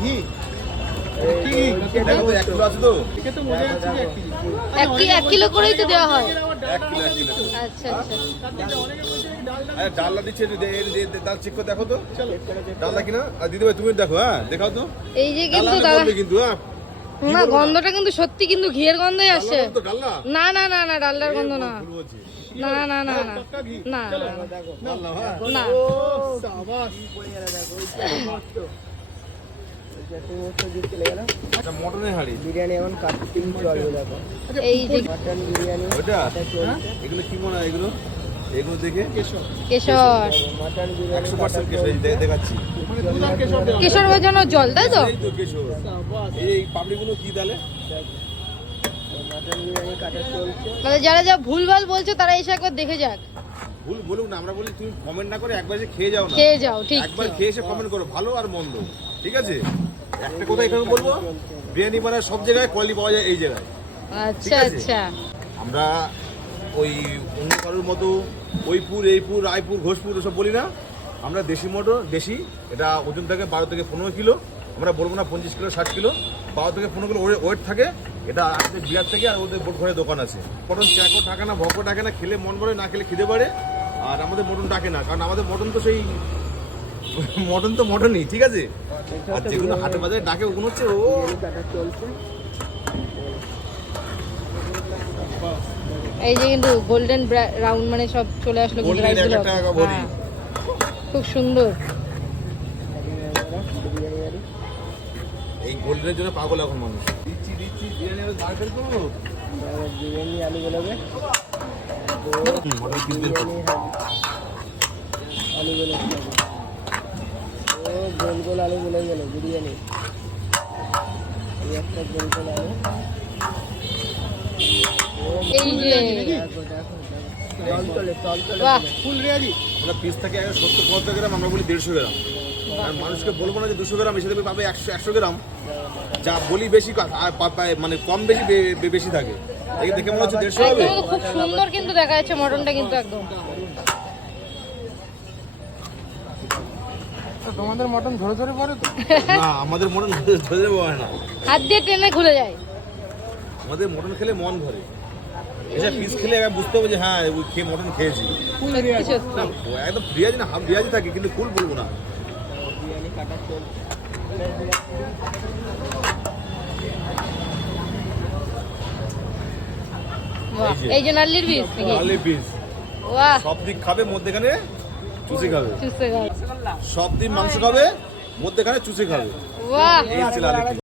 ঘি এক কিলো করেই তো দেওয়া হয়। ডালনা দিচ্ছে ডাল চেক করে দেখো তো। ডালনা কিনা? আর দিদি ভাই তুমি দেখো হ্যাঁ দেখাও তো। এই যে কিন্তু কিন্তু হ্যাঁ। না গন্ধটা? কিন্তু সত্যি কিন্তু ঘিয়ের গন্ধই ডালনা না না না না ডালডার গন্ধ না। না না না না না দেখো হ্যাঁ। না। এখন কাটিং দেখো। এই যে মাটন বিরিয়ানি ওইটা? এগুলো কি মনে হয় এগুলো? এগুলো দেখে? কেশর। কেশর মাটন বিরিয়ানি একশো পার্সেন্ট কেশর দেখাচ্ছি দুধ আর কেশর দেওয়া কেশর জল তাই তো? এই কেশর। পাপড়িগুলো কি মানে যারা যা ভুলভাল বলছে তারা এসে একবার দেখে যাক। ভুল বলুক না আমরা বলি তুমি কমেন্ট না করে একবার এসে খেয়ে যাও না। খেয়ে যাও ঠিক একবার খেয়ে এসে কমেন্ট করো ভালো আর মন্দ। ঠিক আছে? একটা কথা এখানে বলব? বিরিয়ানি বানায় সব জায়গায় কোয়ালিটি পাওয়া যায় এই জায়গায়। আচ্ছা আচ্ছা। আমরা ওই অন্য কারোর মতো ওইপুর এইপুর, রায়পুর, ঘোষপুর ওসব বলি না। আমরা দেশি মোটর, দেশি, এটা ওজন থাকে বারো থেকে পনেরো কিলো। আমরা বলব না পঞ্চাশ কিলো, ষাট কিলো। বারো থেকে পনেরো কিলো ওয়েট থাকে। এটা আসতে বিরাট থেকে আর ওদের ঘরে দোকান আছে। মটন চ্যাকো থাকে না ভকো থাকে না, খেলে মন ভরে, না খেলে খিদে পারে। আর আমাদের মটন ডাকে না, কারণ আমাদের মটন তো সেই মটন তো মটনই, ঠিক আছে? আর যেগুলো হাটে বাজারে ডাকে, ওগুলো হচ্ছে ও চলছে এই যে কিন্তু গোল্ডেন রাউন্ড মানে সব চলে আসলো কিন্তু রাইসগুলো টাকা ভরি হ্যাঁ। খুব সুন্দর। এই গোল্ডেনের জন্য পাগল এখন মানুষ। দিচ্ছি দিচ্ছি বিরিয়ানি আবার বার বের করব বিরিয়ানি আলু বিরিয়ানি আলু বেরোবে ও গোল গোল আলু বেরো গেল বিরিয়ানি। এই একটা গোল গোল আলু। এই যে ফুল রেয়াজি পিস থাকে সত্তর পঁচাত্তর গ্রাম আমরা বলি দেড়শো গ্রাম। আর মানুষকে বলব না যে দুশো গ্রাম এসে দেবে পাবে একশো একশো গ্রাম। যা বলি বেশি মানে কম বেশি বেশি থাকে। এই দেখে মনে হচ্ছে দেড়শো হবে? খুব সুন্দর কিন্তু দেখা যাচ্ছে মটনটা কিন্তু একদম। তোমাদের মটন ধরে ধরে পড়ে তো? না আমাদের মটন ধরে হয় না। হাত দিয়ে টেনে খুলে যায়। আমাদের মটন খেলে মন ভরে। পিস খেলে বুঝতে হবে যে হ্যাঁ খেয়ে মটন খেয়েছি। একদম রিয়াজি না হাফ রিয়াজি থাকে কিন্তু ফুল বলব না। এই যে নাল্লির বীজ সব দিক খাবে মধ্যেখানে চুষে খাবে। চুষে গেল সব দিন মাংস খাবে মধ্যেখানে চুষে খাবে। এই piece।